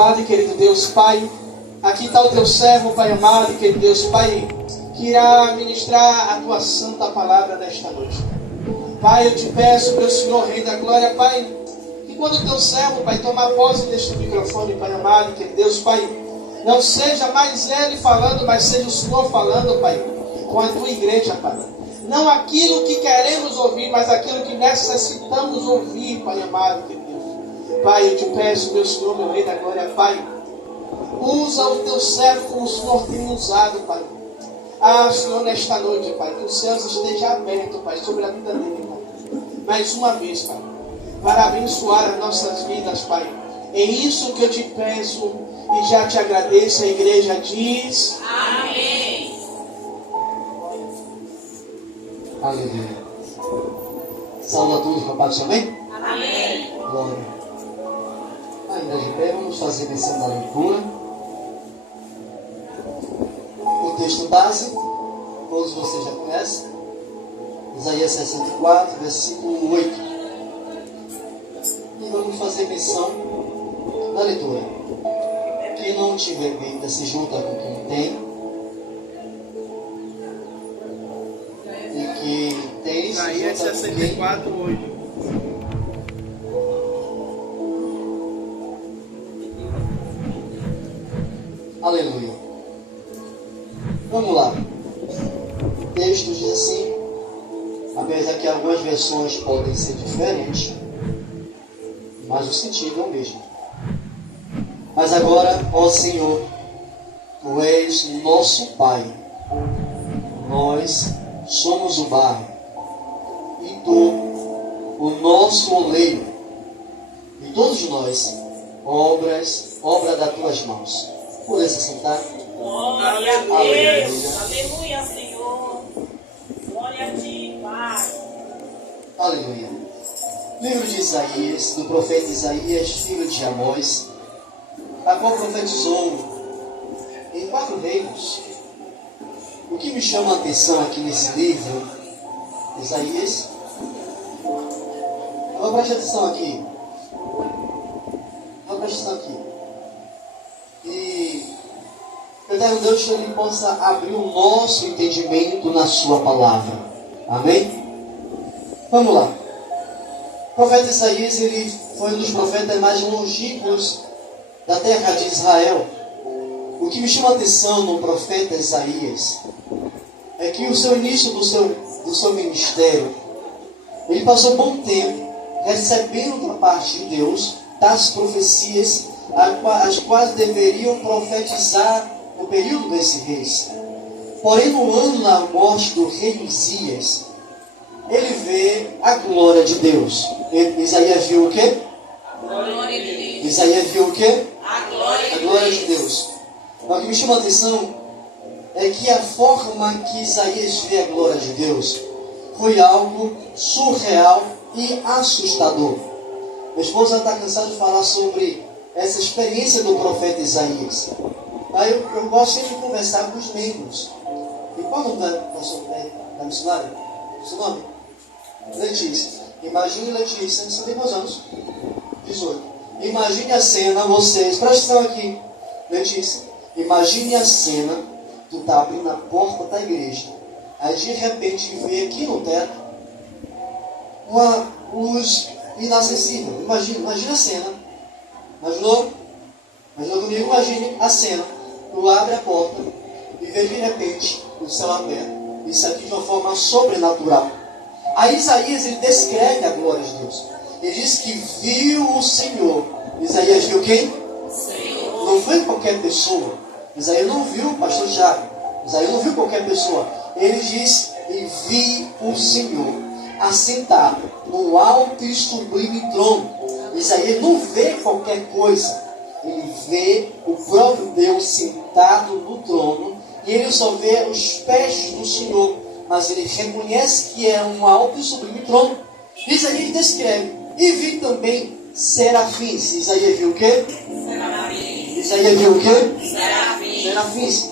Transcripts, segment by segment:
amado e querido Deus, Pai, aqui está o teu servo, Pai amado e querido Deus, Pai, que irá ministrar a tua santa palavra nesta noite. Pai, eu te peço, meu Senhor, Rei da Glória, Pai, que quando o teu servo, Pai, tomar posse deste microfone, Pai amado e querido Deus, Pai, não seja mais ele falando, mas seja o Senhor falando, Pai, com a tua igreja, Pai. Não aquilo que queremos ouvir, mas aquilo que necessitamos ouvir, Pai amado, querido Deus. Pai, eu te peço, meu Senhor, meu Rei da Glória, Pai, usa o teu servo como o Senhor tem usado, Pai. Senhor, nesta noite, Pai, que os céus estejam abertos, Pai, sobre a vida dele, Pai. Mais uma vez, Pai, para abençoar as nossas vidas, Pai. É isso que eu te peço e já te agradeço. A igreja diz... Amém. Aleluia. Saúde a todos com a paz, amém? Amém. Glória. Ainda de pé, vamos fazer menção da leitura. O texto base, todos vocês já conhecem. Isaías 64, versículo 8. E vamos fazer menção da leitura. Quem não tiver Bíblia, se junta com quem tem. E que tem, se Isaías junta com quem 64, 8. Aleluia. Vamos lá. O texto diz assim, apesar que algumas versões podem ser diferentes, mas o sentido é o mesmo. Mas agora, ó Senhor, Tu és nosso Pai, nós somos o barro, e Tu, o nosso oleiro, e todos nós, obra das Tuas mãos. Poder se sentar? Glória a Deus. Aleluia, Senhor. Glória a Ti, Pai. Aleluia. Livro de Isaías, do profeta Isaías, filho de Amós, a qual profetizou em 4 reinos. O que me chama a atenção aqui nesse livro, Isaías, agora preste atenção aqui. Agora preste atenção aqui. E o eterno Deus, que Ele possa abrir o nosso entendimento na Sua palavra. Amém? Vamos lá. O profeta Isaías, ele foi um dos profetas mais longínquos da terra de Israel. O que me chama a atenção no profeta Isaías é que o seu início do seu ministério, ele passou bom tempo recebendo da parte de Deus das profecias as quais deveriam profetizar no período desses reis. Porém, no ano da morte do rei Uzias, ele vê a glória de Deus. Isaías viu o quê? Glória de Deus. Isaías viu o quê? A glória A glória de Deus. Mas o que me chama a atenção é que a forma que Isaías vê a glória de Deus foi algo surreal e assustador. Minha esposa está cansada de falar sobre essa experiência do profeta Isaías. Aí eu gosto sempre de conversar com os membros. E qual é o nome da missionária? O seu nome? Letícia. Imagine Letícia, você tem quantos anos? 18. Imagine a cena, vocês, presta atenção aqui, Letícia. Imagine a cena, tu tá abrindo a porta da igreja, aí de repente vê aqui no teto uma luz inacessível. Imagina a cena. Imaginou? Imaginou comigo? Imagine a cena. Tu abre a porta e vê de repente o céu aberto. Isso aqui de uma forma sobrenatural. Aí Isaías, ele descreve a glória de Deus. Ele diz que viu o Senhor. Isaías viu quem? Senhor. Não foi qualquer pessoa. Isaías não viu o pastor Tiago. Isaías não viu qualquer pessoa. Ele diz, e vi o Senhor assentado no alto e sublime trono. Isaías não vê qualquer coisa. Ele vê o próprio Deus sentado no trono. E ele só vê os pés do Senhor. Mas ele reconhece que é um alto e sublime trono. Isaías descreve. E vi também serafins. Isaías viu o quê? Serafins. Isaías viu o quê? Serafins. Serafins.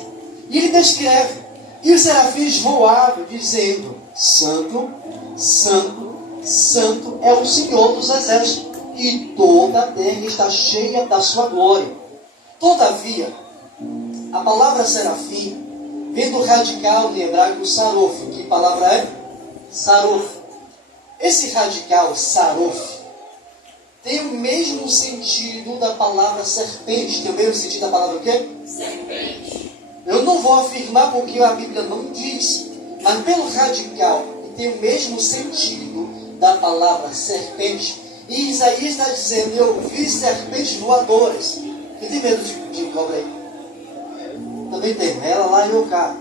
E ele descreve. E os serafins voavam, dizendo: Santo, Santo, Santo é o Senhor dos exércitos, e toda a terra está cheia da sua glória. Todavia, a palavra serafim vem do radical de hebraico sarof. Que palavra é? Sarof. Esse radical, sarof, tem o mesmo sentido da palavra serpente. Tem o mesmo sentido da palavra o quê? Serpente. Eu não vou afirmar porque a Bíblia não diz, mas pelo radical, que tem o mesmo sentido da palavra serpente. E Isaías está dizendo, eu vi serpentes voadoras. Quem tem medo de cobra aí? Também tem, ela lá e eu cá.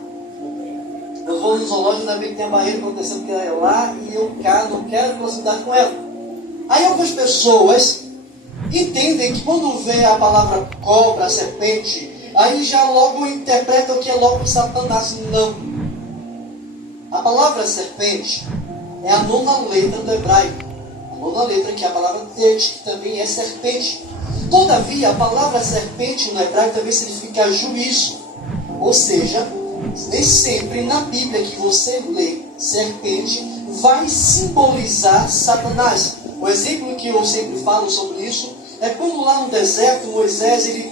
Eu vou no zoológico, também tem a barreira acontecendo que ela é lá e eu cá, não quero proximidade com ela. Aí algumas pessoas entendem que quando vê a palavra cobra, serpente, aí já logo interpretam que é logo Satanás. Não. A palavra serpente é a 9ª letra do hebraico. A 9ª letra que é a palavra tet, que também é serpente. Todavia, a palavra serpente no hebraico também significa juízo. Ou seja, nem sempre na Bíblia que você lê serpente vai simbolizar Satanás. O exemplo que eu sempre falo sobre isso é quando lá no deserto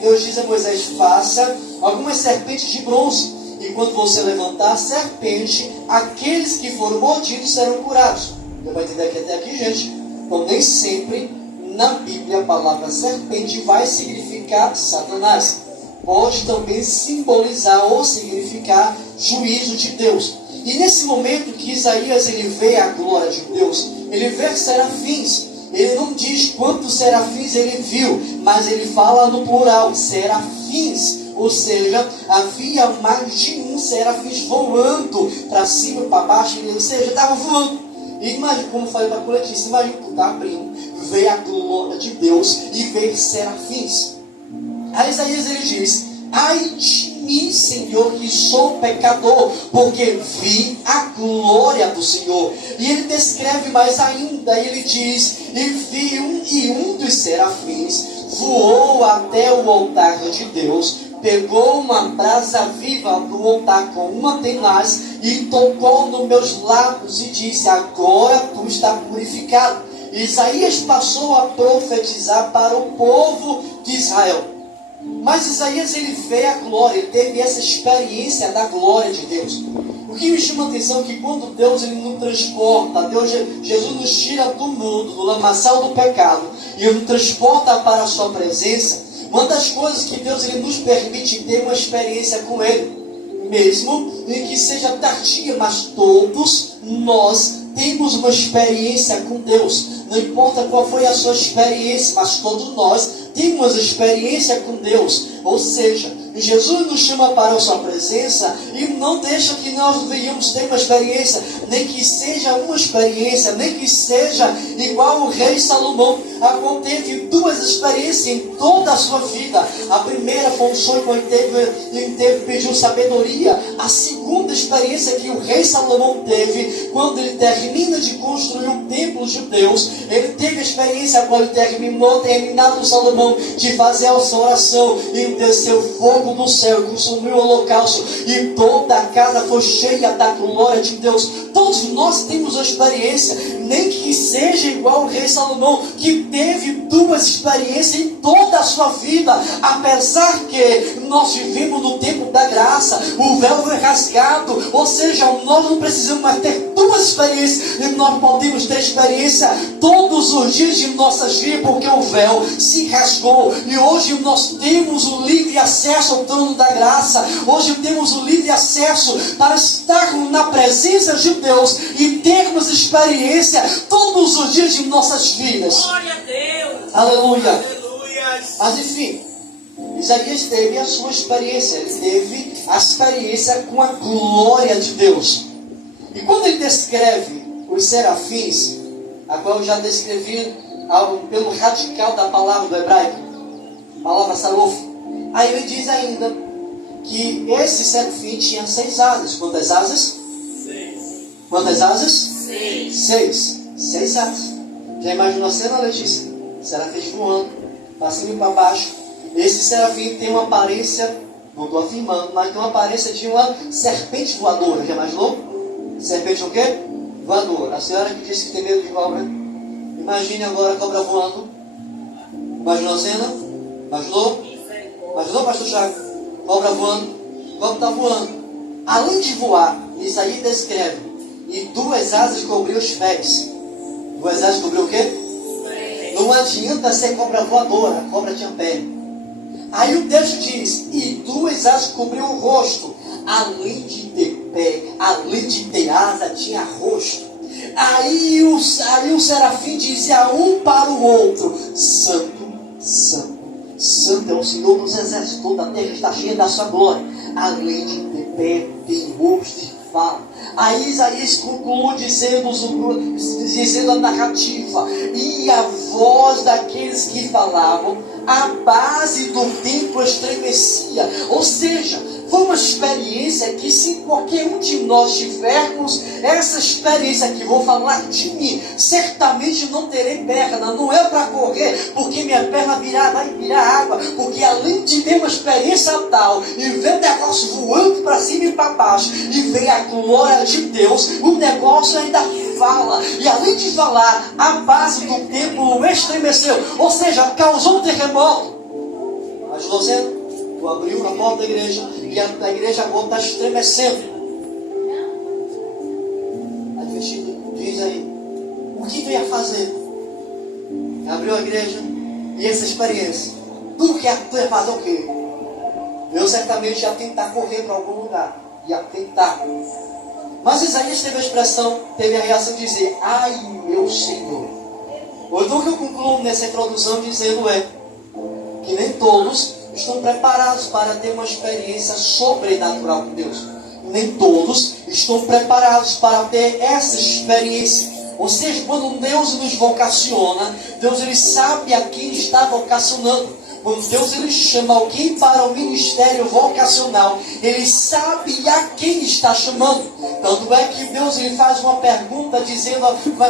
Deus diz a Moisés, faça algumas serpentes de bronze. E quando você levantar a serpente, aqueles que foram mordidos serão curados. Você vai entender aqui até aqui, gente? Então nem sempre na Bíblia a palavra serpente vai significar Satanás. Pode também simbolizar ou significar juízo de Deus. E nesse momento que Isaías ele vê a glória de Deus, ele vê serafins. Ele não diz quantos serafins ele viu, mas ele fala no plural, serafins. Ou seja, havia mais de um serafins voando para cima e para baixo, ou seja, estava voando. E imagina, como eu falei para a coletícia, imagina que está abrindo, vê a glória de Deus e vê serafins. Aí Isaías ele diz, ai de mim, Senhor, que sou pecador, porque vi a glória do Senhor. E ele descreve mais ainda, ele diz, e vi um dos serafins voou até o altar de Deus, pegou uma brasa viva do altar com uma tenaz e tocou nos meus lábios e disse, agora tu está purificado. E Isaías passou a profetizar para o povo de Israel. Mas Isaías ele vê a glória, ele teve essa experiência da glória de Deus. O que me chama a atenção é que quando Deus ele nos transporta, Jesus nos tira do mundo, do lamaçal do pecado, e nos transporta para a sua presença, uma das coisas que Deus ele nos permite ter uma experiência com Ele, mesmo em que seja tardia, mas todos nós temos uma experiência com Deus. Não importa qual foi a sua experiência, mas todos nós temos experiência com Deus. Ou seja, Jesus nos chama para a sua presença e não deixa que nós venhamos ter uma experiência, nem que seja uma experiência, nem que seja igual o rei Salomão. Teve 2 experiências em toda a sua vida. A primeira foi um sonho quando ele pediu sabedoria. A segunda experiência que o rei Salomão teve, quando ele termina de construir o templo de Deus, ele teve a experiência quando ele terminado Salomão de fazer a sua oração, e desceu fogo do céu e consumiu o holocausto, e toda a casa foi cheia da glória de Deus. Todos nós temos a experiência, nem que seja igual o rei Salomão, que teve 2 experiências em toda a sua vida, apesar que nós vivemos no tempo da graça, o véu foi rasgado, ou seja, nós não precisamos mais ter 2 experiências, e nós podemos ter experiência todos os dias de nossas vidas, porque o véu se rasgou, e hoje nós temos o livre acesso ao trono da graça, hoje temos o livre acesso para estarmos na presença de Deus e termos experiência todos os dias de nossas vidas. Glória a Deus. Aleluia. Aleluia. Mas enfim, Isaías teve a sua experiência, ele teve a experiência com a glória de Deus. E quando ele descreve os serafins, a qual eu já descrevi pelo radical da palavra do hebraico, a palavra sarof, aí ele diz ainda que esse serafim tinha 6 asas. Quantas asas? 6. Quantas asas? 6. 6 asas. Já imaginou a cena, Letícia? Serafins voando, para cima e para baixo. Esse serafim tem uma aparência, não estou afirmando, mas tem uma aparência de uma serpente voadora. Já imaginou? Serpente o quê? Voadora. A senhora que disse que tem medo de cobra, imagine agora a cobra voando. Imaginou a cena? Imaginou? Mas não, pastor Tiago, cobra voando, cobra está voando. Além de voar, Isaías descreve, e 2 asas cobriu os pés. 2 asas cobriu o quê? Não adianta ser cobra voadora, a cobra tinha pé. Aí o texto diz, e 2 asas cobriu o rosto. Além de ter pé, além de ter asa, tinha rosto. Aí o serafim dizia um para o outro, Santo, Santo, Santo é o Senhor dos exércitos, toda a terra está cheia da sua glória. Além de ter pé, tem rosto e fala. Aí Isaías conclui dizendo a narrativa, e a voz daqueles que falavam, a base do templo estremecia. Ou seja, foi uma experiência que, se qualquer um de nós tivermos essa experiência que vou falar de mim, certamente não terei perna. Não é para correr, porque minha perna vai virar água. Porque além de ter uma experiência tal, e ver o negócio voando para cima e para baixo, e ver a glória de Deus, o negócio ainda fala. E além de falar, a base do templo estremeceu. Ou seja, causou um terremoto. Mas você, tu abriu a porta da igreja, e a igreja agora está estremecendo. Aí vestido diz aí, o que tu ia fazer? Abriu a igreja, e essa experiência, tu ia fazer o quê? Eu certamente ia tentar correr para algum lugar, ia tentar. Mas Isaías teve a expressão, teve a reação de dizer, ai meu Senhor. Então o que eu concluo nessa introdução dizendo é, que nem todos estão preparados para ter uma experiência sobrenatural com Deus. Nem todos estão preparados para ter essa experiência. Ou seja, quando Deus nos vocaciona, Deus ele sabe a quem está vocacionando. Quando Deus ele chama alguém para o ministério vocacional, Ele sabe a quem está chamando. Tanto é que Deus ele faz uma pergunta dizendo,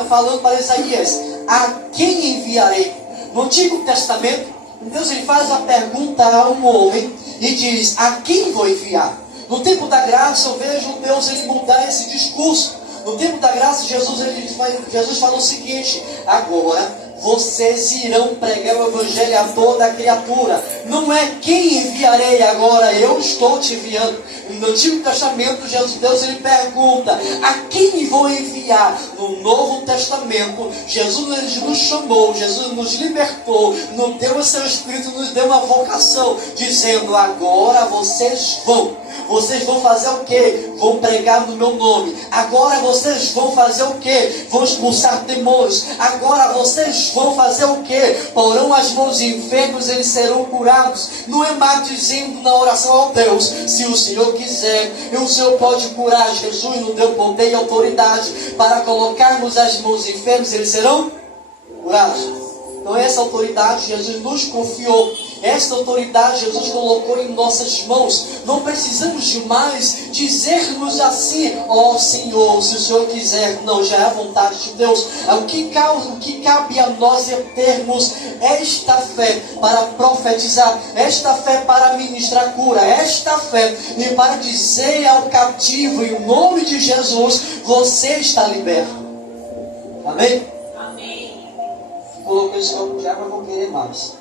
falando para Isaías, a quem enviarei? No Antigo Testamento, Deus ele faz a pergunta a um homem e diz, a quem vou enviar? No tempo da graça eu vejo Deus ele mudar esse discurso. No tempo da graça Jesus falou o seguinte, agora vocês irão pregar o evangelho a toda a criatura. Não é quem enviarei agora, eu estou te enviando. No Antigo Testamento, Deus ele pergunta, a quem vou enviar? No Novo Testamento, Jesus nos chamou, Jesus nos libertou, nos deu o seu Espírito, nos deu uma vocação, dizendo, agora vocês vão. Vocês vão fazer o quê? Vão pregar no meu nome. Agora vocês vão fazer o quê? Vão expulsar demônios. Agora vocês vão fazer o quê? Porão as mãos enfermos, eles serão curados. Não é mais dizendo na oração ao Deus, se o Senhor quiser, e o Senhor pode curar. Jesus nos deu poder e autoridade para colocarmos as mãos enfermos, eles serão curados. Então essa autoridade Jesus nos confiou. Esta autoridade Jesus colocou em nossas mãos. Não precisamos de mais dizer-nos assim, ó Senhor, se o Senhor quiser. Não, já é a vontade de Deus. O que cabe a nós é termos esta fé para profetizar, esta fé para ministrar cura, esta fé e para dizer ao cativo, em nome de Jesus, você está liberto. Amém? Colocou esse copo de água, eu vou querer mais.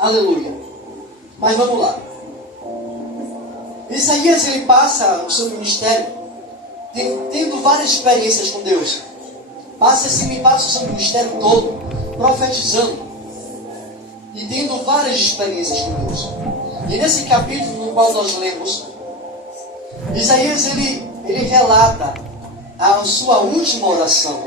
Aleluia. Mas vamos lá. Isaías ele passa o seu ministério tendo várias experiências com Deus. Passa o seu ministério todo profetizando e tendo várias experiências com Deus. E nesse capítulo no qual nós lemos, Isaías ele relata a sua última oração.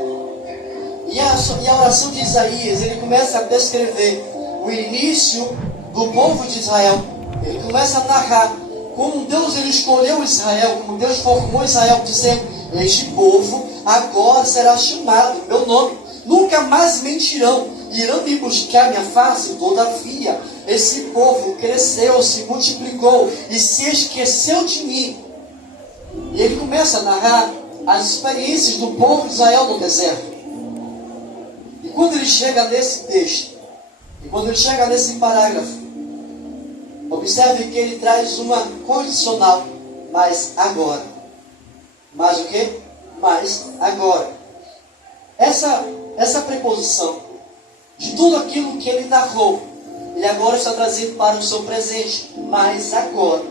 E a oração de Isaías, ele começa a descrever o início do povo de Israel. Ele começa a narrar como Deus ele escolheu Israel, como Deus formou Israel, dizendo, este povo agora será chamado meu nome. Nunca mais mentirão, irão me buscar minha face. Todavia, esse povo cresceu, se multiplicou e se esqueceu de mim. E ele começa a narrar as experiências do povo de Israel no deserto. E quando ele chega nesse texto, e quando ele chega nesse parágrafo, observe que ele traz uma condicional, mas agora. Mas o quê? Mas agora. Essa preposição de tudo aquilo que ele narrou, ele agora está trazendo para o seu presente. Mas agora,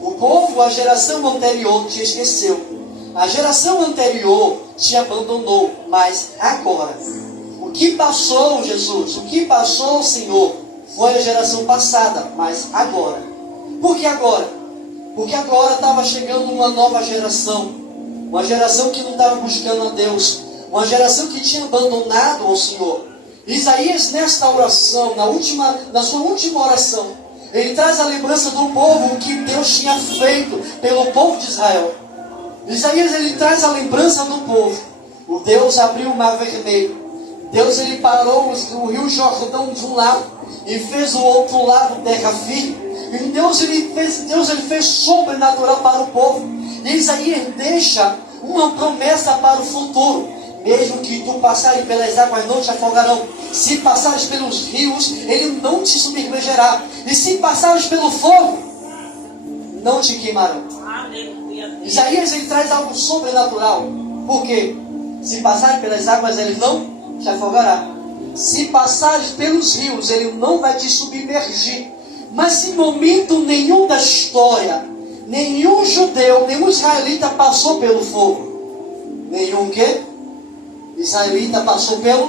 o povo, a geração anterior, te esqueceu. A geração anterior te abandonou. Mas agora, o que passou, Jesus, o que passou, Senhor, foi a geração passada. Mas agora, por que agora? Porque agora estava chegando uma nova geração. Uma geração que não estava buscando a Deus. Uma geração que tinha abandonado ao Senhor. Isaías, nesta oração, na sua última oração, ele traz a lembrança do povo, o que Deus tinha feito pelo povo de Israel. Isaías, ele traz a lembrança do povo. O Deus abriu o mar vermelho. Deus, ele parou o rio Jordão de um lado e fez o outro lado terra firme. E Deus ele fez sobrenatural para o povo. E Isaías deixa uma promessa para o futuro. Mesmo que tu passares pelas águas, não te afogarão. Se passares pelos rios, ele não te submergerá. E se passares pelo fogo, não te queimarão. Aleluia. Isaías, ele traz algo sobrenatural. Por quê? Se passares pelas águas, ele não te afogará. Se passares pelos rios, ele não vai te submergir. Mas em momento nenhum da história, nenhum judeu, nenhum israelita passou pelo fogo. Nenhum quê? Israelita passou pelo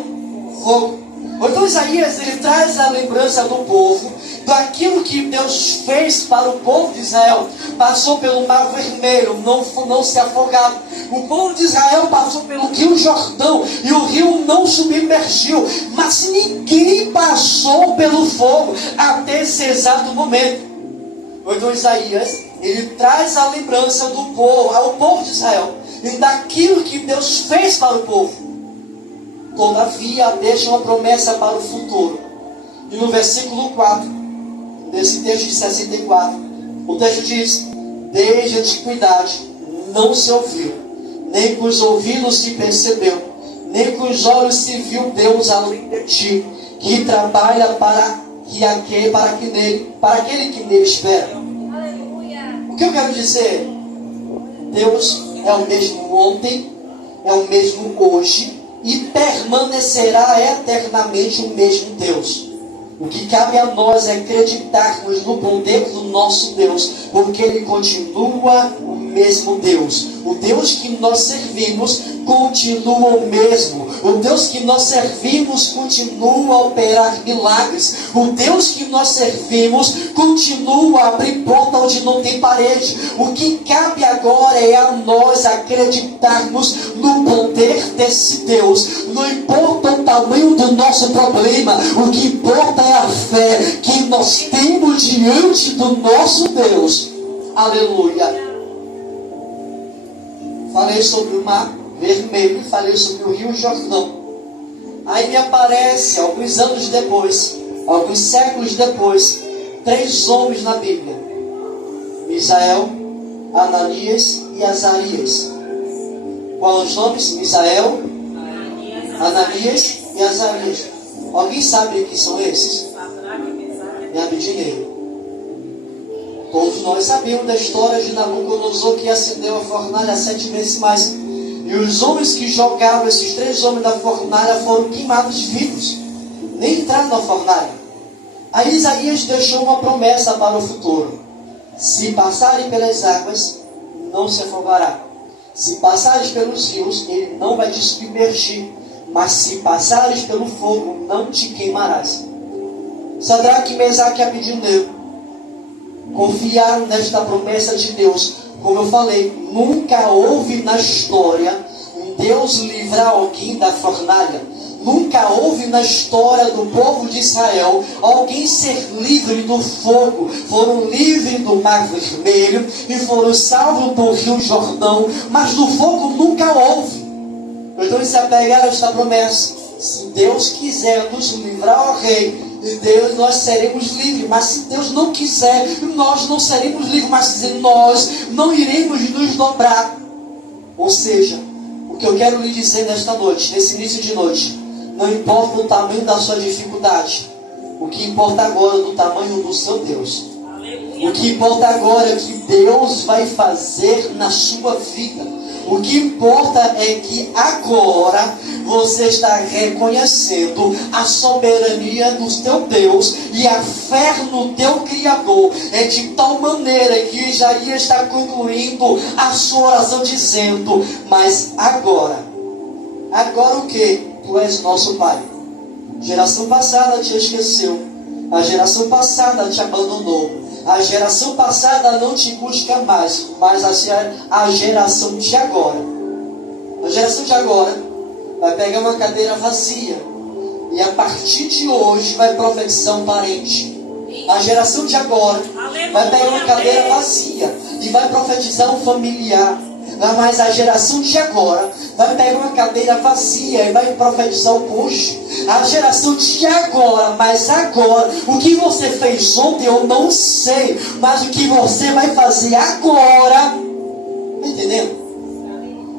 fogo. Então Isaías, ele traz a lembrança do povo, daquilo que Deus fez para o povo de Israel. Passou pelo mar vermelho, não se afogaram. O povo de Israel passou pelo rio Jordão e o rio não submergiu. Mas ninguém passou pelo fogo até esse exato momento. Então Isaías, ele traz a lembrança do povo, ao povo de Israel, e daquilo que Deus fez para o povo. Todavia, deixa uma promessa para o futuro. E no versículo 4, desse texto de 64, o texto diz: desde a antiguidade não se ouviu, nem com os ouvidos se percebeu, nem com os olhos se viu Deus além de ti, que trabalha para aquele que nele espera. O que eu quero dizer? Deus é o mesmo ontem, é o mesmo hoje, e permanecerá eternamente o mesmo Deus. O que cabe a nós é acreditarmos no poder do nosso Deus, porque Ele continua o mesmo Deus. O Deus que nós servimos continua o mesmo. O Deus que nós servimos continua a operar milagres. O Deus que nós servimos continua a abrir porta onde não tem parede. O que cabe agora é a nós acreditarmos no poder desse Deus. Não importa o tamanho do nosso problema, o que importa é a fé que nós temos diante do nosso Deus. Aleluia. Falei sobre o mar vermelho, falei sobre o rio Jordão. Aí me aparece, alguns anos depois, alguns séculos depois, 3 homens na Bíblia: Misael, Ananias e Azarias. Qual os nomes? Misael, Ananias e Azarias. Alguém sabe quem são esses? Me Abdineiro. Todos nós sabemos da história de Nabucodonosor, que acendeu a fornalha 7 vezes mais. E os homens que jogaram esses 3 homens da fornalha foram queimados vivos. Nem entraram na fornalha. Aí Isaías deixou uma promessa para o futuro: se passarem pelas águas, não se afogará. Se passares pelos rios, ele não vai te submergir. Mas se passares pelo fogo, não te queimarás. Sadraque, Mesaque e Abednego confiaram nesta promessa de Deus. Como eu falei, nunca houve na história um Deus livrar alguém da fornalha. Nunca houve na história do povo de Israel alguém ser livre do fogo. Foram livres do mar vermelho e foram salvos do rio Jordão, mas do fogo nunca houve. Então eles se apegaram a esta promessa: se Deus quiser nos livrar, ó Rei, de Deus nós seremos livres. Mas se Deus não quiser, nós não seremos livres, mas nós não iremos nos dobrar. Ou seja, o que eu quero lhe dizer nesta noite, nesse início de noite, não importa o tamanho da sua dificuldade, o que importa agora é do tamanho do seu Deus. O que importa agora é o que Deus vai fazer na sua vida. O que importa é que agora você está reconhecendo a soberania do teu Deus e a fé no teu Criador. É de tal maneira que Isaías está concluindo a sua oração dizendo: mas agora o que? Tu és nosso Pai. Geração passada te esqueceu, a geração passada te abandonou, a geração passada não te busca mais, mas a geração de agora vai pegar uma cadeira vazia e a partir de hoje vai profetizar um parente. A geração de agora vai pegar uma cadeira vazia e vai profetizar um familiar. Mas a geração de agora vai pegar uma cadeira vazia e vai profetizar o cônjuge. A geração de agora, mas agora, o que você fez ontem eu não sei, mas o que você vai fazer agora, tá entendendo?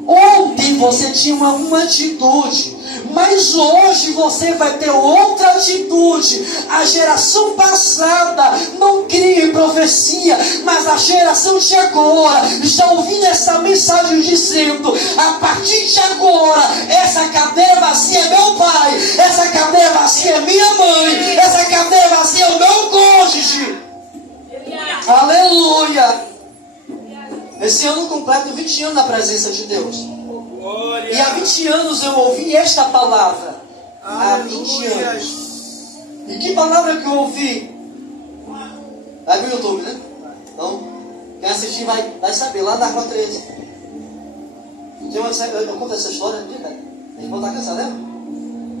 Ontem você tinha uma atitude, mas hoje você vai ter outra atitude. A geração passada não cria em profecia, mas a geração de agora está ouvindo essa mensagem dizendo: a partir de agora, essa cadeira vazia é meu pai, essa cadeira vazia é minha mãe, essa cadeira vazia é o meu cônjuge. Aleluia! Esse ano completo 20 anos na presença de Deus. E há 20 anos eu ouvi esta palavra. Há 20 anos. E que palavra que eu ouvi? Vai pro YouTube, né? Então, quem assistir vai saber. Lá na Rua 13. Eu conto essa história direto. Tem que botar cansado, né?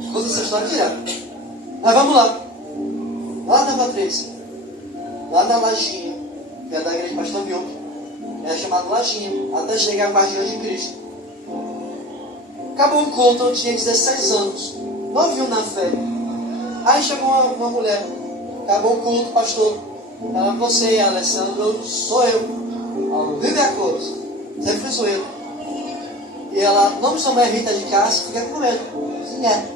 Eu conto essa história direto. Mas vamos lá. Lá na Rua 13. Lá na Lajinha, que é da igreja de Pastor Milton. É chamado Lajinha, até chegar a Guardiã de Cristo. Acabou o culto, eu tinha 16 anos, novinho na fé. Aí chegou uma mulher, acabou o culto, pastor. Ela: você, Alessandro? Sou eu. Ela: vive a cruz, sempre sou eu. E ela: não, sua mãe é Rita de Cássia, fica com medo. Sim, é.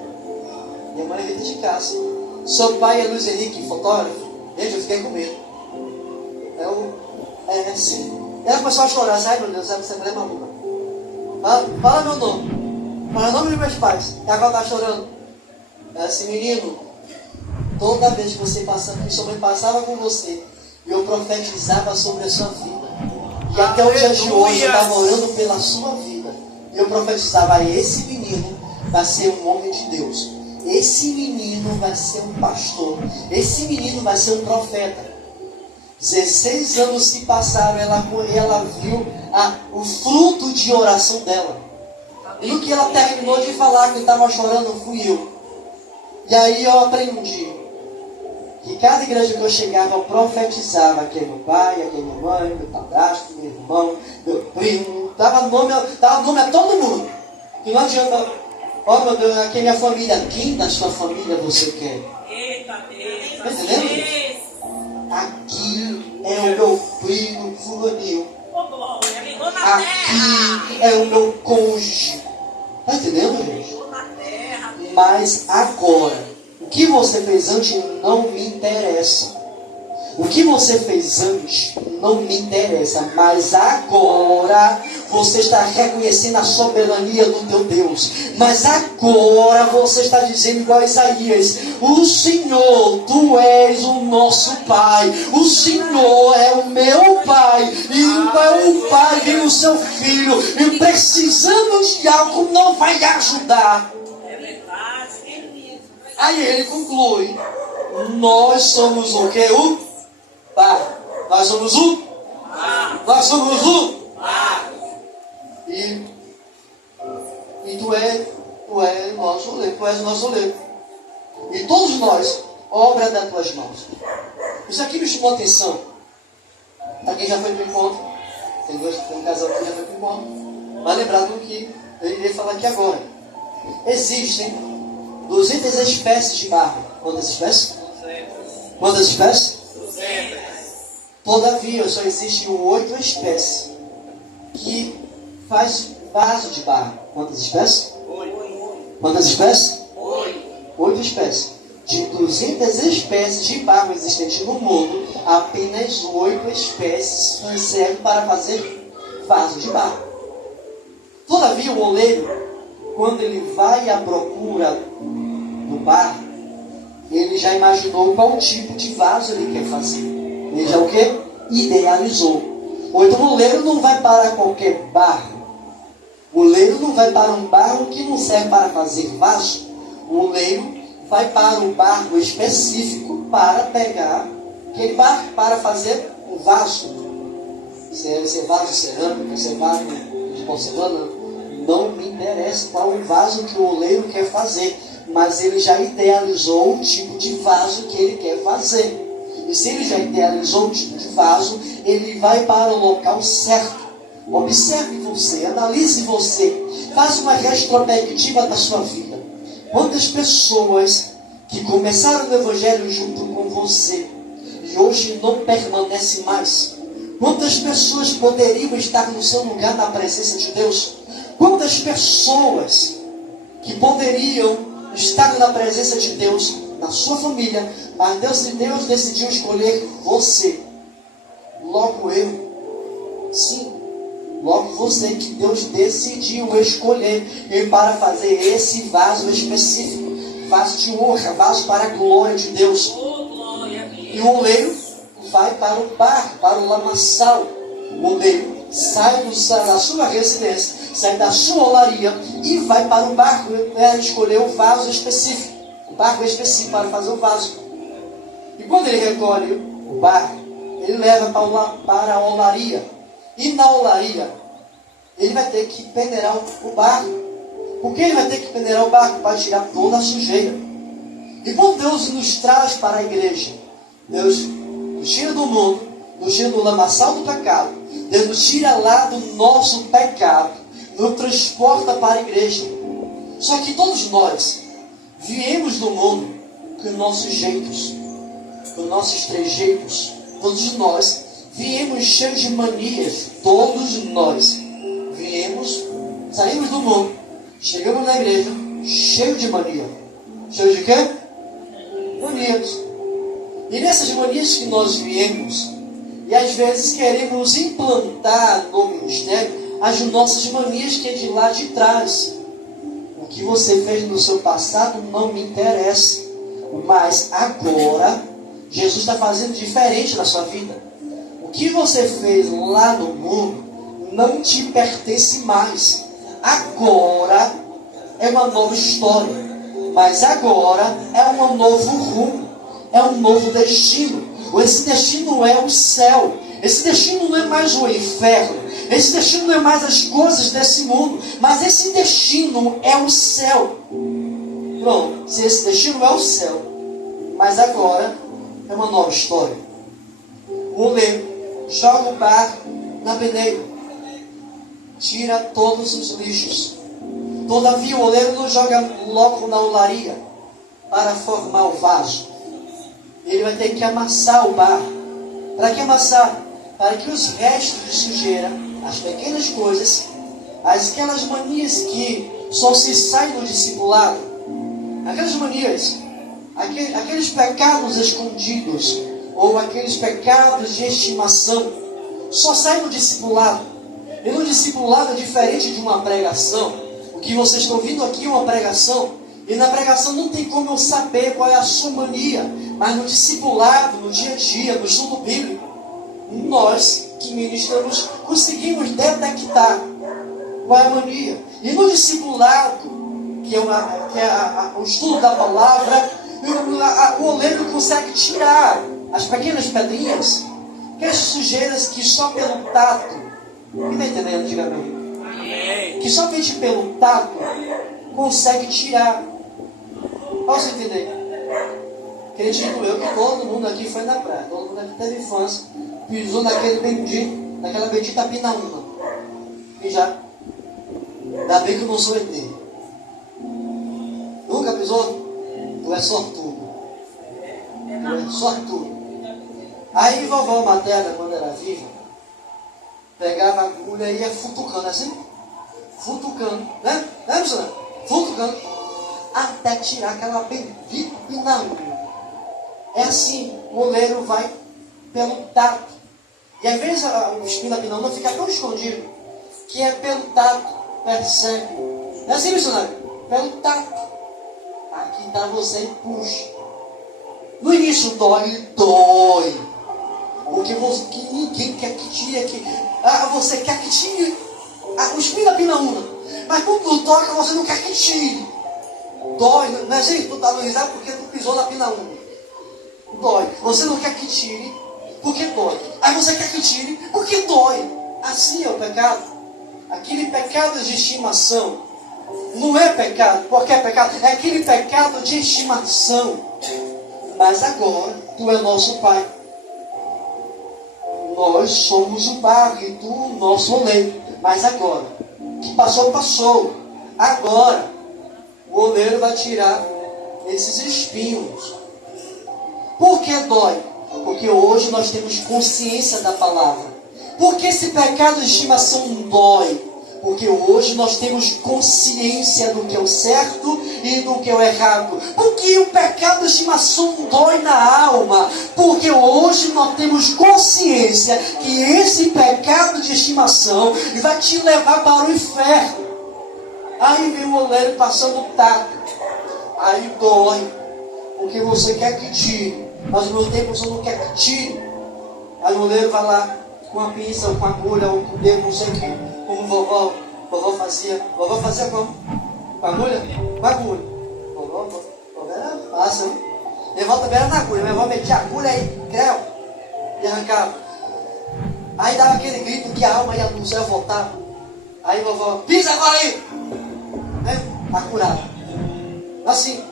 Minha mãe é Rita de Cássia. Seu pai é Luiz Henrique, fotógrafo. Gente, eu fiquei com medo. Sim. Ela começou a chorar: ai meu Deus, essa mulher é maluca. Fala meu nome. Fala o nome dos meus pais. E agora está chorando. Ela disse: menino, toda vez que você passava, que sua mãe passava com você, eu profetizava sobre a sua vida. E até o dia de hoje eu estava orando pela sua vida. E eu profetizava: esse menino vai ser um homem de Deus. Esse menino vai ser um pastor. Esse menino vai ser um profeta. 16 anos se passaram, ela viu o fruto de oração dela. E no que ela terminou de falar que estava chorando, fui eu. E aí eu aprendi que cada igreja que eu chegava, eu profetizava: aqui é meu pai, aqui é minha mãe, meu padrasto, meu irmão, meu primo. Dava nome a todo mundo. E não adianta: ó meu Deus, aqui é minha família. Quem da sua família você quer? Eita, Está entendendo? Aqui é o meu primo fulaninho. Aqui é o meu cônjuge. Está entendendo, gente? Mas agora, o que você fez antes não me interessa. O que você fez antes não me interessa. Mas agora você está reconhecendo a soberania do teu Deus. Mas agora você está dizendo igual a Isaías: o Senhor, tu és o nosso Pai. O Senhor é o meu Pai. E para o Pai vem o seu filho. E precisando de algo, não vai ajudar. É verdade. Aí ele conclui: nós somos o que? O Pai. Nós somos o Nós somos o E tu és nosso oleiro. Tu és o nosso oleiro. E todos nós, obra das tuas mãos. Isso aqui me chamou a atenção. Para quem já foi para o encontro. Tem um casal que já foi para o encontro. Mas lembrado do que eu irei falar aqui agora. Existem 200 espécies de barro. Quantas espécies? 200. Quantas espécies? 200. Todavia, só existem 8 espécies que faz vaso de barro. Quantas espécies? 8. Quantas espécies? 8 espécies. De 200 espécies de barro existentes no mundo, apenas 8 espécies servem para fazer vaso de barro. Todavia, o oleiro, quando ele vai à procura do barro, ele já imaginou qual tipo de vaso ele quer fazer. Ele já o quê? Idealizou. Ou então o oleiro não vai para qualquer barro. O oleiro não vai para um barro que não serve para fazer vaso. O oleiro vai para um barro específico para pegar aquele barro para fazer um vaso. Se é vaso cerâmico, se é vaso de porcelana, não me interessa qual o vaso que o oleiro quer fazer, mas ele já idealizou o tipo de vaso que ele quer fazer. E se ele já idealizou o tipo de vaso, ele vai para o local certo. Observe você, analise você, faça uma retrospectiva da sua vida. Quantas pessoas que começaram o Evangelho junto com você e hoje não permanecem mais? Quantas pessoas poderiam estar no seu lugar na presença de Deus? Quantas pessoas que poderiam estar na presença de Deus, na sua família, mas Deus decidiu escolher você. Logo eu, sim, logo você que Deus decidiu escolher para fazer esse vaso específico, vaso de honra, vaso para a glória de Deus. E o oleiro vai para o bar, para o lamaçal. O oleiro sai da sua residência, sai da sua olaria e vai para o barco, escolher o vaso específico, o barco específico para fazer o vaso. E quando ele recolhe o barco, ele leva para a olaria. E na olaria, ele vai ter que peneirar o barco. Por que ele vai ter que peneirar o barco? Para tirar toda a sujeira. E quando Deus nos traz para a igreja, Deus nos tira do mundo, nos tira do lamaçal do pecado, Deus nos tira lá do nosso pecado, nos transporta para a igreja. Só que todos nós viemos do mundo com nossos jeitos, com nossos trejeitos. Todos nós viemos cheios de manias. Todos nós viemos, saímos do mundo, chegamos na igreja cheio de mania. Cheio de quê? Manias. E nessas manias que nós viemos, e às vezes queremos implantar no ministério as nossas manias que é de lá de trás. O que você fez no seu passado não me interessa. Mas agora, Jesus está fazendo diferente na sua vida. O que você fez lá no mundo não te pertence mais. Agora é uma nova história. Mas agora é um novo rumo. É um novo destino. Esse destino é o céu. Esse destino não é mais o inferno. Esse destino não é mais as coisas desse mundo. Mas esse destino é o céu. Pronto, se esse destino é o céu, mas agora é uma nova história. O oleiro joga o barco na peneira, tira todos os lixos. Todavia o oleiro não joga logo na olaria para formar o vaso. Ele vai ter que amassar o barro. Para que amassar? Para que os restos de sujeira, as pequenas coisas, aquelas manias que só se saem no discipulado, aquelas manias, aqueles pecados escondidos, ou aqueles pecados de estimação, só saem no discipulado. E no discipulado é diferente de uma pregação. O que vocês estão ouvindo aqui é uma pregação. E na pregação não tem como eu saber qual é a sua mania. Mas no discipulado, no dia a dia, no estudo bíblico, nós que ministramos conseguimos detectar qual é a mania. E no discipulado, que é o estudo da palavra, o oleiro consegue tirar as pequenas pedrinhas, aquelas sujeiras que só pelo tato, quem está entendendo, diga bem, que somente pelo tato consegue tirar. Posso entender? Acredito eu que todo mundo aqui foi na praia, todo mundo aqui teve infância, pisou naquela bendita pinaúna. E já, ainda bem que eu não sou ET. Nunca pisou? Tu é sortudo. Tu é sortudo. Aí vovó materna, quando era viva, pegava a agulha e ia futucando assim, futucando, né? Né, Luciana? Futucando, até tirar aquela bendita pinaúna. É assim, o oleiro vai pelo tato. E às vezes o espinho da pinaúna fica tão escondido que é pelo tato. percebe. Não é assim, missionário? Pelo tato. Aqui está você e puxa. No início dói. Porque que ninguém quer que tire aqui. Você quer que tire o espinho da pinaúna. Mas quando toca, você não quer que tire. Dói. Não é gente, tu está no risado porque tu pisou na pinaúna. Dói. Você não quer que tire porque dói. Aí você quer que tire porque dói. Assim é o pecado. Aquele pecado de estimação. Não é pecado. Qualquer pecado. É aquele pecado de estimação. Mas agora, tu é nosso Pai. Nós somos o barro e tu o nosso oleiro. Mas agora, que passou, passou. Agora, o oleiro vai tirar esses espinhos. Por que dói? Porque hoje nós temos consciência da palavra. Por que esse pecado de estimação dói? Porque hoje nós temos consciência do que é o certo e do que é o errado. Porque o pecado de estimação dói na alma. Porque hoje nós temos consciência que esse pecado de estimação vai te levar para o inferno. Aí vem o oleiro passando o taco. Aí dói. Porque você quer que tire. Mas no meu tempo você não quer que tire. Aí o oleiro vai lá com a pinça, ou com a agulha, ou com o dedo, não sei o que. Como vovó fazia. Vovó fazia como? Com a agulha? Com a agulha. Vovó era fácil, hein? Minha avó também era na agulha. Minha avó metia a agulha aí, creu, e arrancava. Aí dava aquele grito que a alma ia no céu voltar. Aí vovó, pisa agora aí! Tá curado. Assim.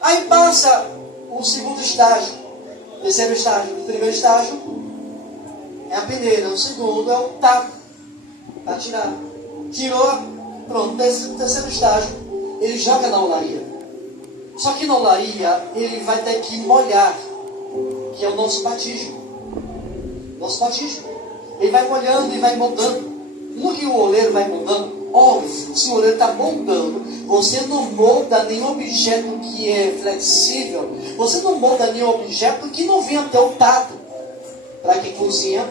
Aí passa o segundo estágio, terceiro estágio. O primeiro estágio é a peneira. O segundo é o taco. Para tirar. Tirou, pronto. Terceiro estágio, ele joga na olaria. Só que na olaria, ele vai ter que molhar, que é o nosso batismo. Nosso batismo. Ele vai molhando e vai moldando. No que o oleiro vai moldando, óbvio, se o oleiro está moldando, você não molda nenhum objeto que é flexível. Você não molda nenhum objeto que não venha até o tato. Para quem cozinha,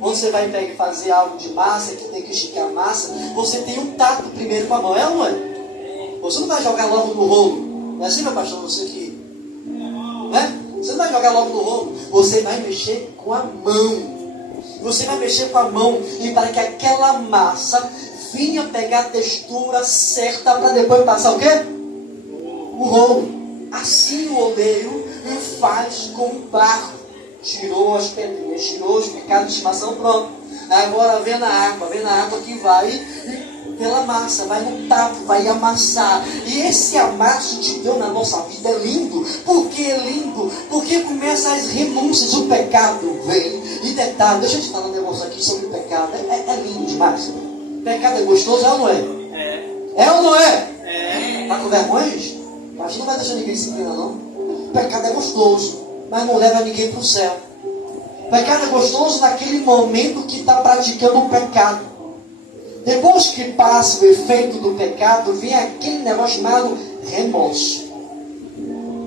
quando você vai pegar e fazer algo de massa, que tem que esticar a massa, você tem um tato primeiro com a mão, é ou não é? Você não vai jogar logo no rolo. Não é assim, meu pastor? Você que... Né? Você não vai jogar logo no rolo. Você vai mexer com a mão. Você vai mexer com a mão e para que aquela massa vinha pegar a textura certa para depois passar o quê? O rolo. Assim o oleiro faz com o barro. Tirou as pedrinhas, tirou os pecados de estimação, pronto. Agora vem na água que vai pela massa, vai no tato, vai amassar. E esse amasso de Deus na nossa vida é lindo. Por que é lindo? Porque começa as renúncias, o pecado vem. E detalhe, deixa eu te falar um negócio aqui sobre o pecado. É lindo demais. Pecado é gostoso, é ou não é? É ou não é? Tá com vergonha, gente? Mas não vai deixar ninguém se inclinar, não. Pecado é gostoso, mas não leva ninguém para o céu. Pecado é gostoso naquele momento que está praticando o pecado. Depois que passa o efeito do pecado, vem aquele negócio chamado remorso.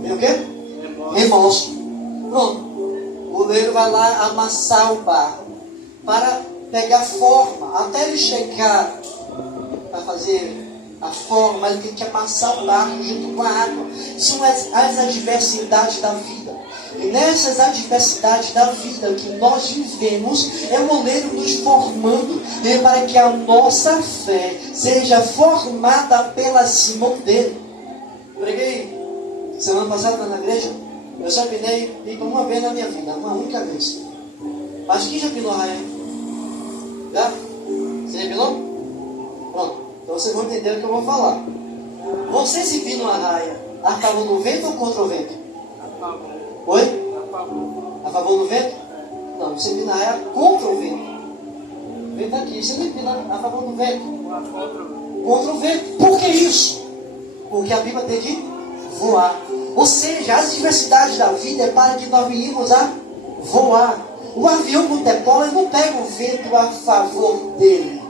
Vem o quê? Remorso. Pronto. O oleiro vai lá amassar o barro para pegar forma, até ele chegar para fazer a forma, ele tem que amassar o barro junto com a água. São as adversidades da vida. E nessas adversidades da vida que nós vivemos, é o oleiro nos formando, para que a nossa fé seja formada pelas mãos dele. Preguei semana passada na igreja. Eu só pinei uma vez na minha vida, uma única vez. Mas quem já pinou a raia? Já? Você já pinou? Pronto. Então vocês vão entender o que eu vou falar. Você se pinou a raia a favor do vento ou contra o vento? A favor. Oi? A favor. A favor do vento? Não, você pina a raia contra o vento. O vento aqui. Você não pina a favor do vento? Contra o vento. Por que isso? Porque a Bíblia tem que voar. Ou seja, as adversidades da vida é para que nós venhamos a voar. O avião quando decola, ele não pega o vento a favor dele.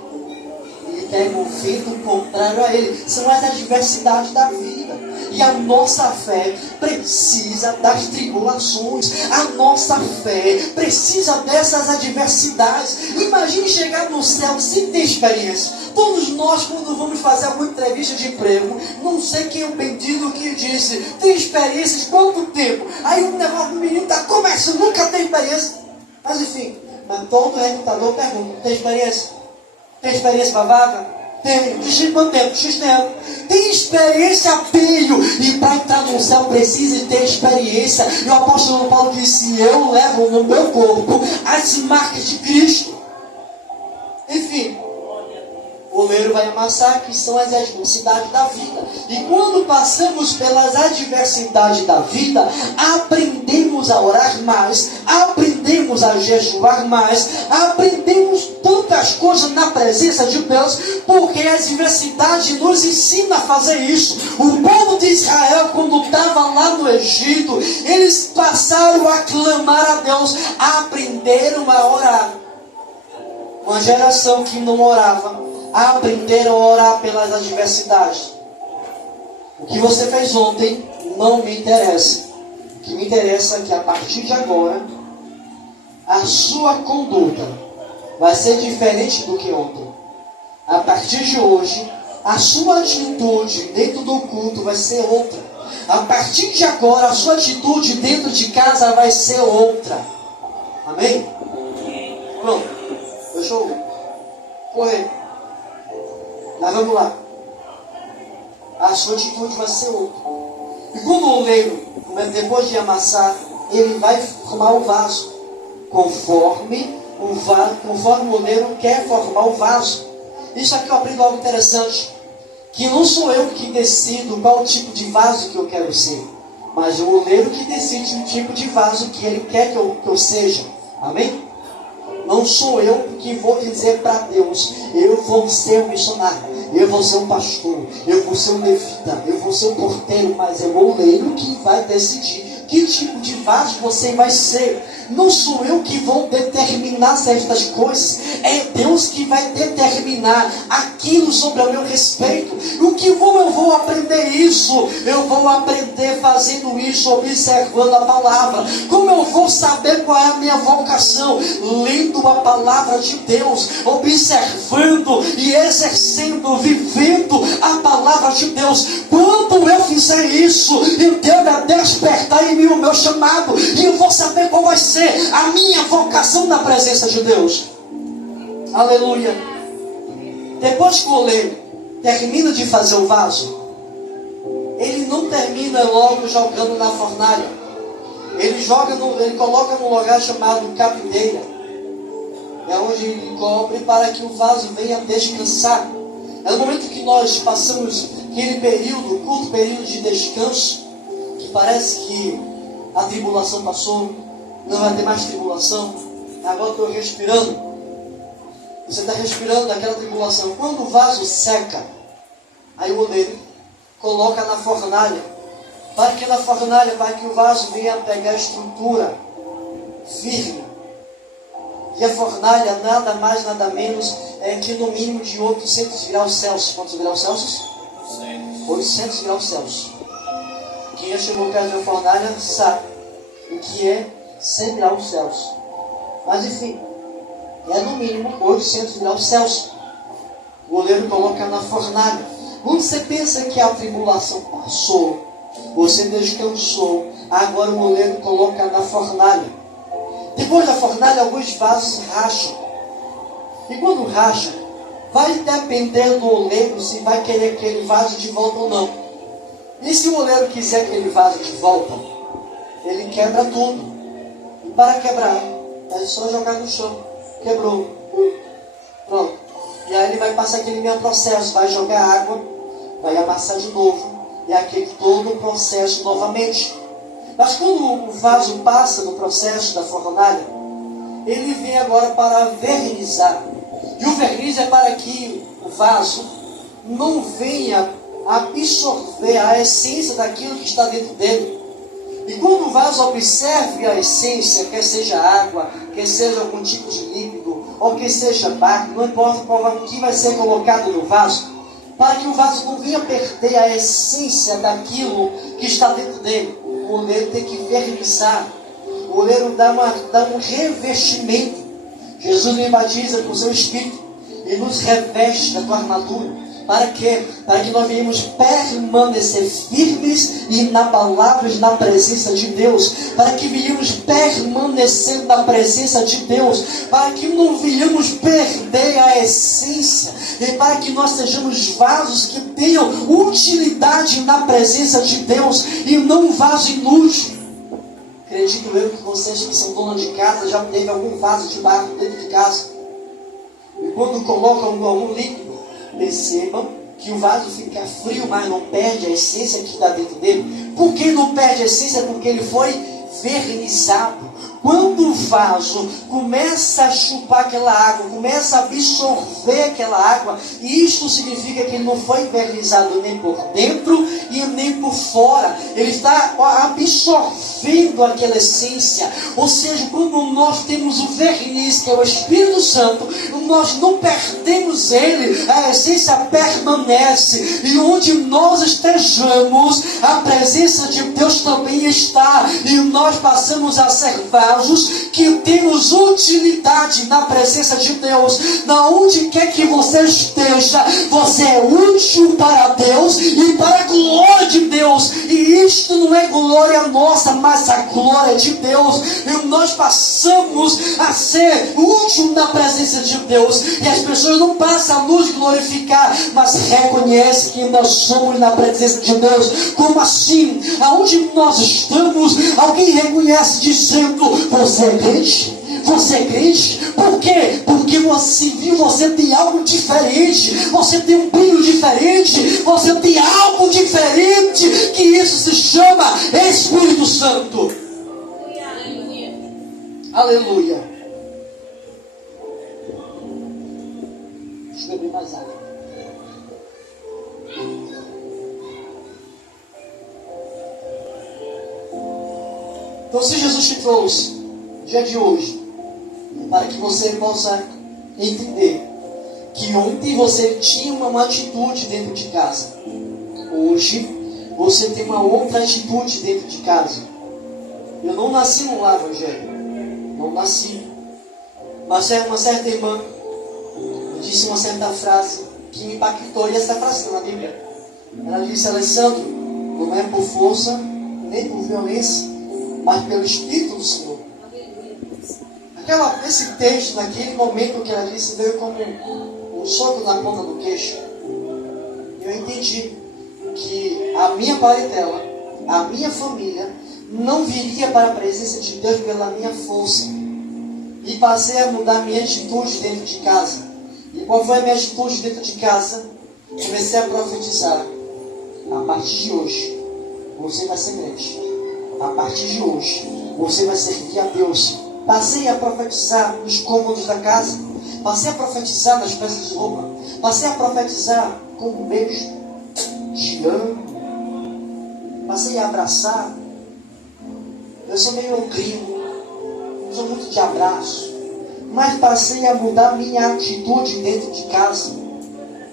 Ele pega o vento contrário a ele. São as adversidades da vida. E a nossa fé precisa das tribulações. A nossa fé precisa dessas adversidades. Imagine chegar no céu sem ter experiência. Todos nós, quando vamos fazer alguma entrevista de emprego, não sei quem é o bendito que disse, tem experiência de quanto tempo? Aí o negócio do menino está começando, nunca tem experiência. Mas enfim, mas todo recrutador pergunta, tem experiência? Tem experiência para vaga? Tem. De quanto tempo? X tempo. Tem experiência, tenho. E para entrar no céu precisa ter experiência. E o apóstolo Paulo disse, eu levo no meu corpo as marcas de Cristo. Enfim, o oleiro vai amassar, que são as adversidades da vida. E quando passamos pelas adversidades da vida, aprendemos a orar mais, aprendemos a jejuar mais, aprendemos tantas coisas na presença de Deus, porque a adversidade nos ensina a fazer isso. O povo de Israel, quando estava lá no Egito, eles passaram a clamar a Deus, aprenderam a orar. Uma geração que não orava, aprenderam a orar pelas adversidades. O que você fez ontem não me interessa. O que me interessa é que a partir de agora, a sua conduta vai ser diferente do que ontem. A partir de hoje, a sua atitude dentro do culto vai ser outra. A partir de agora, a sua atitude dentro de casa vai ser outra. Amém? Pronto. Deixa eu correr. Mas vamos lá. A sua atitude vai ser outra. E quando o oleiro, depois de amassar, ele vai formar o vaso. Conforme o oleiro quer formar o vaso. Isso aqui eu aprendo algo interessante. Que não sou eu que decido qual tipo de vaso que eu quero ser. Mas o oleiro que decide o tipo de vaso que ele quer que eu seja. Amém? Não sou eu que vou dizer para Deus, eu vou ser um missionário, eu vou ser um pastor, eu vou ser um levita, eu vou ser um porteiro, mas é o oleiro que vai decidir que tipo de vaso você vai ser. Não sou eu que vou determinar certas coisas, é Deus que vai determinar aquilo sobre o meu respeito. O que eu vou aprender isso? Eu vou aprender fazendo isso, observando a palavra. Como eu vou saber qual é a minha vocação? Lendo a palavra de Deus, observando e exercendo, vivendo a palavra de Deus. Quando eu fizer isso, Deus vai despertar em mim o meu chamado, e eu vou saber qual vai ser a minha vocação na presença de Deus. Aleluia. Depois que o oleiro termina de fazer o vaso, ele não termina logo jogando na fornalha. Ele coloca num lugar chamado capideira. É onde ele cobre para que o vaso venha descansar. É no momento que nós passamos aquele período, curto período de descanso, que parece que a tribulação passou, não vai ter mais tribulação, agora estou respirando. Você está respirando daquela tribulação. Quando o vaso seca, aí o oleiro coloca na fornalha, para que o vaso venha pegar a estrutura firme. E a fornalha nada mais, nada menos é que no mínimo de 800 graus Celsius. Quantos graus Celsius? 800 graus Celsius. Quem já chegou perto de uma fornalha sabe o que é 100 graus Celsius. Mas enfim, é no mínimo 800 graus Celsius. O oleiro coloca na fornalha. Quando você pensa que a tribulação passou, você descansou, agora o oleiro coloca na fornalha. Depois da fornalha, alguns vasos racham. E quando racha, vai depender do oleiro se vai querer aquele vaso de volta ou não. E se o oleiro quiser aquele vaso de volta, ele quebra tudo. E para quebrar, é só jogar no chão. Quebrou. Pronto. E aí ele vai passar aquele mesmo processo. Vai jogar água, vai amassar de novo. E aquele todo o processo novamente. Mas quando o vaso passa no processo da fornalha, ele vem agora para vernizar. E o verniz é para que o vaso não venha absorver a essência daquilo que está dentro dele. E quando o vaso observe a essência, quer seja água, quer seja algum tipo de líquido, ou que seja barro, não importa qual que vai ser colocado no vaso, para que o vaso não venha perder a essência daquilo que está dentro dele. O oleiro tem que vernizar. O oleiro dá um revestimento. Jesus me batiza com o seu Espírito e nos reveste da tua armadura. Para quê? Para que nós venhamos permanecer firmes e inabaláveis na presença de Deus. Para que venhamos permanecer na presença de Deus. Para que não venhamos perder a essência. E para que nós sejamos vasos que tenham utilidade na presença de Deus. E não um vaso inútil. Acredito eu que vocês que são donos de casa já teve algum vaso de barro dentro de casa. E quando colocam algum líquido, percebam que o vaso fica frio, mas não perde a essência que está dentro dele. Por que não perde a essência? Porque ele foi vernizado. Quando o vaso começa a chupar aquela água, começa a absorver aquela água, isto significa que ele não foi vernizado nem por dentro e nem por fora. Ele está absorvendo aquela essência. Ou seja, quando nós temos o verniz, que é o Espírito Santo, nós não perdemos ele, a essência permanece. E onde nós estejamos, a presença de Deus também está. E nós passamos a ser vasos que temos utilidade na presença de Deus. Na onde quer que você esteja, você é útil para Deus e para a glória de Deus. E isto não é glória nossa, mas a glória de Deus. E nós passamos a ser útil na presença de Deus. E as pessoas não passam a nos glorificar, mas reconhecem que nós somos na presença de Deus. Como assim? Aonde nós estamos, alguém reconhece dizendo: você é crente? Você é crente? Por quê? Porque você tem algo diferente. Você tem um brilho diferente. Você tem algo diferente. Que isso se chama Espírito Santo. Aleluia. Aleluia. Deixa eu beber mais água. Então, se Jesus te trouxe no dia de hoje, para que você possa entender que ontem você tinha uma atitude dentro de casa, hoje você tem uma outra atitude dentro de casa. Eu não nasci no lar evangélico, não nasci, mas uma certa irmã me disse uma certa frase que me impactou, e essa frase está na Bíblia. Ela disse: Alessandro, não é por força nem por violência, mas pelo Espírito do Senhor. Esse texto, naquele momento que ela disse, veio como um soco na ponta do queixo. Eu entendi que a minha parentela, a minha família, não viria para a presença de Deus pela minha força. E passei a mudar minha atitude dentro de casa. E qual foi a minha atitude dentro de casa? Comecei a profetizar: a partir de hoje, você vai ser crente. A partir de hoje, você vai servir a Deus. Passei a profetizar nos cômodos da casa. Passei a profetizar nas peças de roupa. Passei a profetizar com um beijo: te amo. Passei a abraçar. Eu sou meio ogrinho, sou muito de abraço. Mas passei a mudar minha atitude dentro de casa.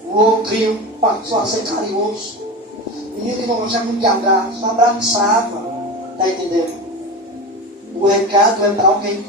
O ogrinho passou a ser carinhoso. Menino que não gostava muito de abraço, abraçava. Está entendendo? O recado é para alguém.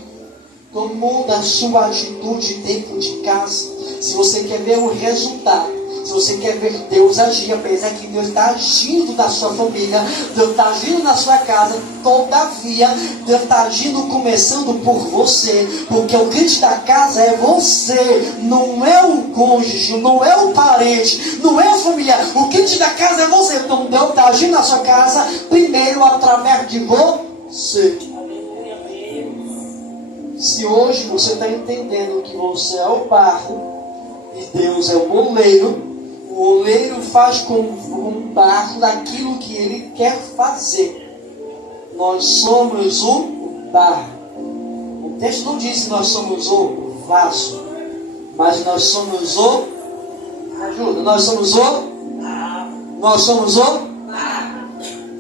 Então muda a sua atitude dentro de casa. Se você quer ver um resultado, se você quer ver Deus agir, apesar que Deus está agindo na sua família, Deus está agindo na sua casa, todavia Deus está agindo começando por você, porque o crente da casa é você, não é o cônjuge, não é o parente, não é o familiar. O crente da casa é você. Então Deus está agindo na sua casa primeiro através de você. Se hoje você está entendendo que você é o barro e Deus é o oleiro faz com o barro daquilo que ele quer fazer. Nós somos o barro. O texto não diz que nós somos o vaso, mas nós somos o... Ajuda, nós somos o... Nós somos o...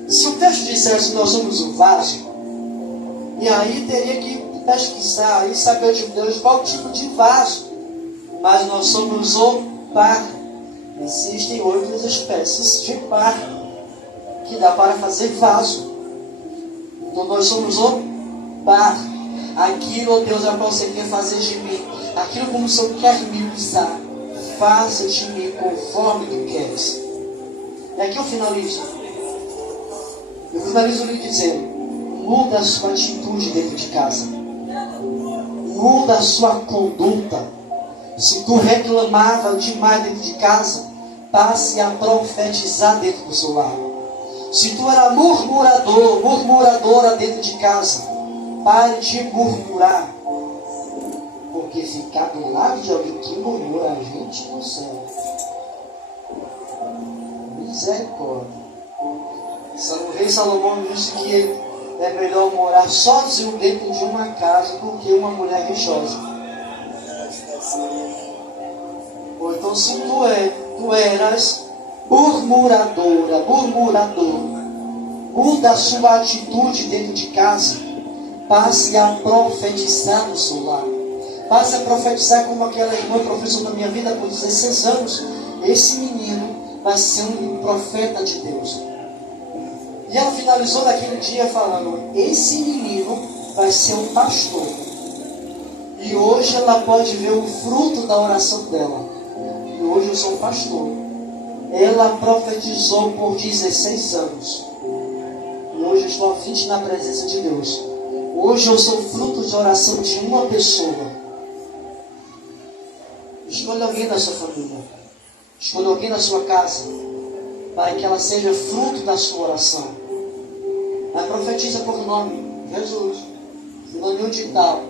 Se o texto dissesse que nós somos o vaso, e aí teria que pesquisar e saber de Deus qual tipo de vaso. Mas nós somos o barro. Existem outras espécies de barro que dá para fazer vaso. Então nós somos o barro. Aquilo, ó Deus, é o que você quer fazer de mim. Aquilo como o Senhor quer me usar. Faça de mim conforme tu queres. E aqui eu finalizo. Eu finalizo lhe dizendo: muda a sua atitude dentro de casa. Muda a sua conduta. Se tu reclamava demais dentro de casa, passe a profetizar dentro do seu lar. Se tu era murmurador, murmuradora dentro de casa, pare de murmurar. Porque ficar do lado de alguém que murmura, a gente no céu. Misericórdia. O rei Salomão disse que é melhor morar sozinho dentro de uma casa do que uma mulher queixosa. Ou então, se tu eras murmuradora, murmurador, muda a sua atitude dentro de casa. Passe a profetizar no seu lar. Passe a profetizar como aquela irmã professou na minha vida por 16 anos. Esse menino vai ser um profeta de Deus. E ela finalizou naquele dia falando: esse menino vai ser um pastor. E hoje ela pode ver o fruto da oração dela. E hoje eu sou um pastor. Ela profetizou por 16 anos. E hoje eu estou à frente na presença de Deus. Hoje eu sou fruto de oração de uma pessoa. Escolha alguém da sua família. Escolha alguém da sua casa. Para que ela seja fruto da sua oração. Mas profetiza por nome. Jesus. Fulano de tal.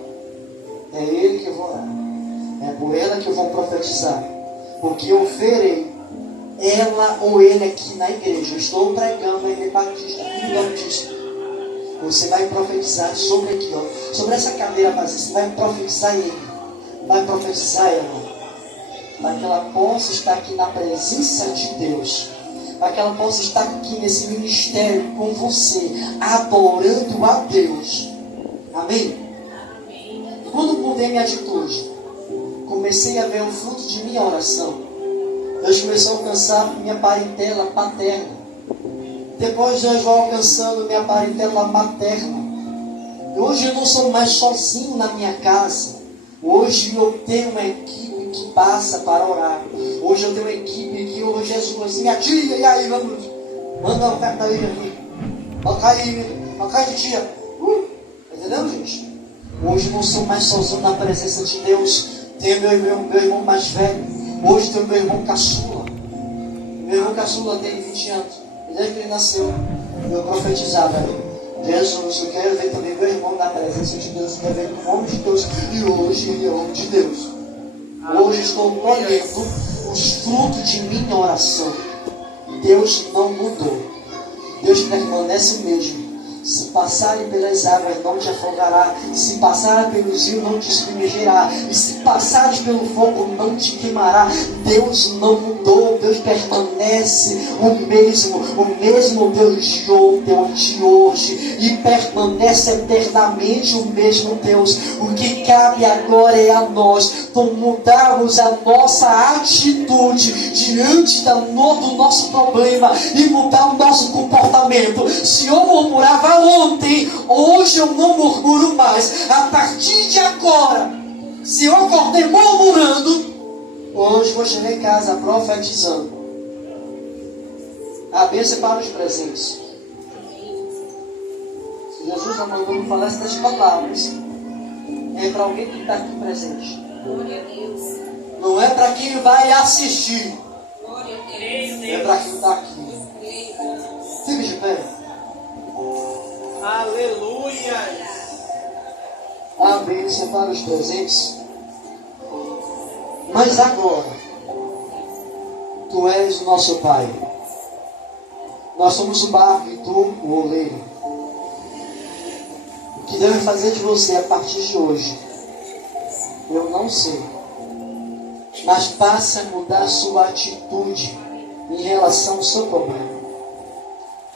É ele que eu vou orar. É por ela que eu vou profetizar. Porque eu verei ela ou ele aqui na igreja. Eu estou pregando a igreja batista, filho batista. Você vai profetizar sobre aqui, ó, sobre essa cadeira vazia. Você vai profetizar ele. Vai profetizar ela. Para que ela possa estar aqui na presença de Deus. Para que ela possa estar aqui nesse ministério com você, adorando a Deus. Amém? Quando mudei minha atitude, comecei a ver o fruto de minha oração. Deus começou a alcançar minha parentela paterna. Depois Deus vai alcançando minha parentela materna. Hoje eu não sou mais sozinho na minha casa. Hoje eu tenho uma equipe que passa para orar. Hoje eu tenho uma equipe que, ô Jesus, minha tia, e aí, vamos, manda uma oferta aí, aqui. Vai cair de tia. Entendeu, gente? Hoje eu não sou mais sozinho na presença de Deus. Tenho meu irmão mais velho. Hoje tenho meu irmão caçula. Meu irmão caçula tem 20 anos. Desde que ele nasceu, eu profetizava. Jesus, eu quero ver também meu irmão na presença de Deus. Eu quero ver no nome de Deus. E hoje ele é homem de Deus. Hoje estou colhendo os frutos de minha oração. Deus não mudou. Deus permanece o mesmo. Se passarem pelas águas, não te afogará. Se passarem pelos rios, não te submergirá. E se passares pelo fogo, não te queimará. Deus não mudou. Deus permanece o mesmo Deus de ontem, de hoje. E permanece eternamente o mesmo Deus. O que cabe agora é a nós mudarmos a nossa atitude diante do nosso problema e mudar o nosso comportamento. Se eu murmurava ontem, hoje eu não murmuro mais. A partir de agora, se eu acordei murmurando, hoje vou chegar em casa profetizando. A bênção para os presentes. Se Jesus não mandou me falar essas palavras, é para alguém que está aqui presente. Não é para quem vai assistir. É para quem está aqui. Fique de pé. Aleluia. A bênção para os presentes. Mas agora, Tu és o nosso Pai. Nós somos o barro e Tu o oleiro. O que deve fazer de você a partir de hoje, eu não sei. Mas passe a mudar a sua atitude em relação ao seu problema.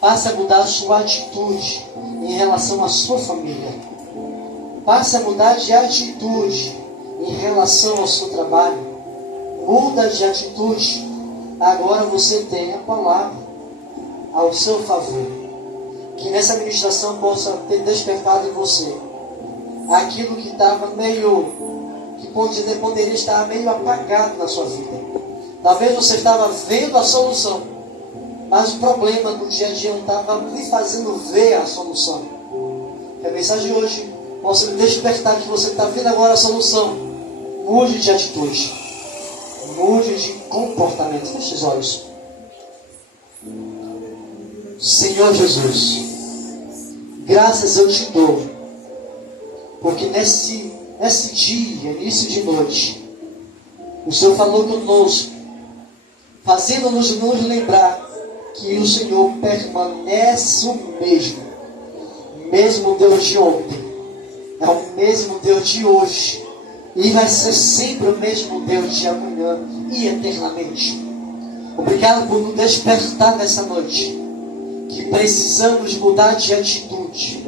Passe a mudar a sua atitude em relação à sua família. Passe a mudar de atitude em relação ao seu trabalho. Muda de atitude agora você tem a palavra ao seu favor. Que nessa ministração possa ter despertado em você aquilo que estava que poderia estar meio apagado na sua vida. Talvez você estava vendo a solução, mas o problema do dia a dia não estava lhe fazendo ver a solução. Que a mensagem de hoje possa lhe despertar que você está vendo agora a solução. Mude de atitude, mude de comportamento. Feche os olhos. Senhor Jesus, graças eu te dou, porque nesse dia, início de noite, o Senhor falou conosco, fazendo-nos nos lembrar que o Senhor permanece o mesmo Deus de ontem, é o mesmo Deus de hoje, e vai ser sempre o mesmo Deus de amanhã e eternamente. Obrigado por nos despertar nessa noite, que precisamos mudar de atitude,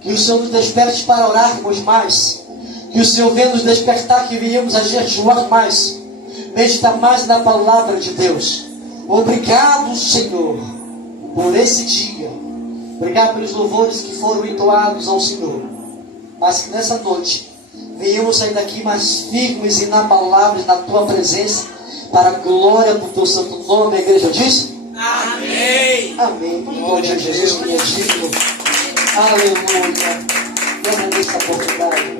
que o Senhor nos desperte para orarmos mais, que o Senhor venha nos despertar que venhamos a jejuar mais, meditar mais na palavra de Deus. Obrigado, Senhor, por esse dia. Obrigado pelos louvores que foram entoados ao Senhor. Mas que nessa noite venhamos sair daqui mais firmes e inabaláveis na Tua presença, para a glória do Teu santo nome. A igreja diz? Amém. Amém. Glória a Jesus, que é digno. Aleluia. Eu agradeço a oportunidade.